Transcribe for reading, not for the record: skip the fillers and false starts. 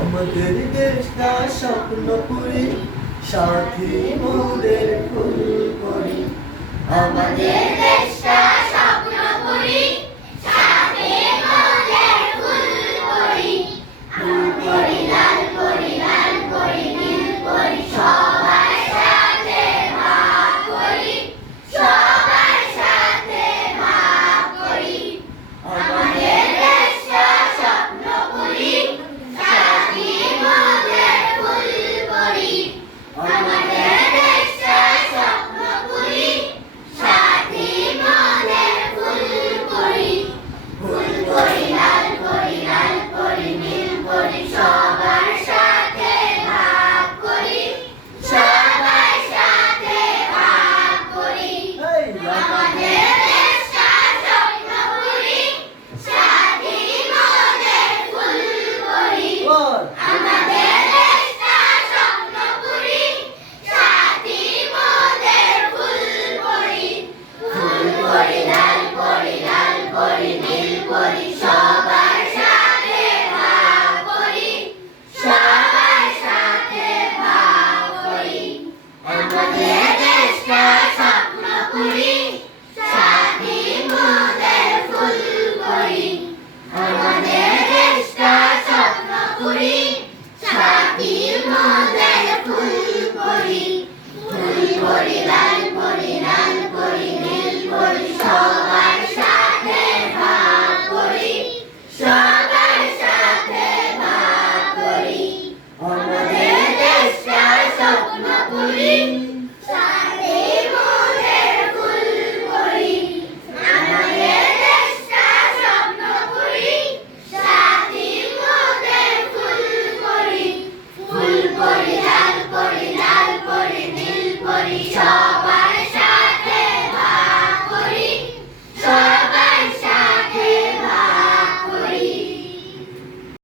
আমাদের দেশটা স্বপ্নপুরী, সাথী মোদের ফুল করি। আমাদের দেশটা স্বপ্নপুরী, সাথে মোদের ফুল করি। ফুল করি, লাল করি, লাল করি, নীল করি, সবার সাথে ভাগ করি, সবার সাথে ভাগ করি। আমাদের দেশটা স্বপ্নপুরী, সাথে মোদের ফুল করি। আমাদের দেশটা স্বপ্নপুরী, সাথে মোদের ফুল করি। ফুল করি, লাল করি, লাল করি, নীল করি, সবার সাথে ভাগ করি, সবার সাথে ভাগ করি। আমাদের দেশটা স্বপ্নপুরী, সাথে মোদের ফুল করি। আমাদের দেশটা স্বপ্নপুরী, সাথে মোদের ফুল করি। ফুল করি, লাল করি, লাল করি, নীল করি, সবার সাথে ভাগ করি, সবার সাথে ভাগ করি। আমাদের দেশটা স্বপ্নপুরী, সাথে মোদের ফুল করি। আমাদের দেশটা স্বপ্নপুরী, সাথে মোদের ফুল করি। ফুল করি, লাল করি, লাল করি, নীল করি, সবার সাথে ভাগ করি, সবার সাথে ভাগ করি। আমাদের দেশটা স্বপ্নপুরী,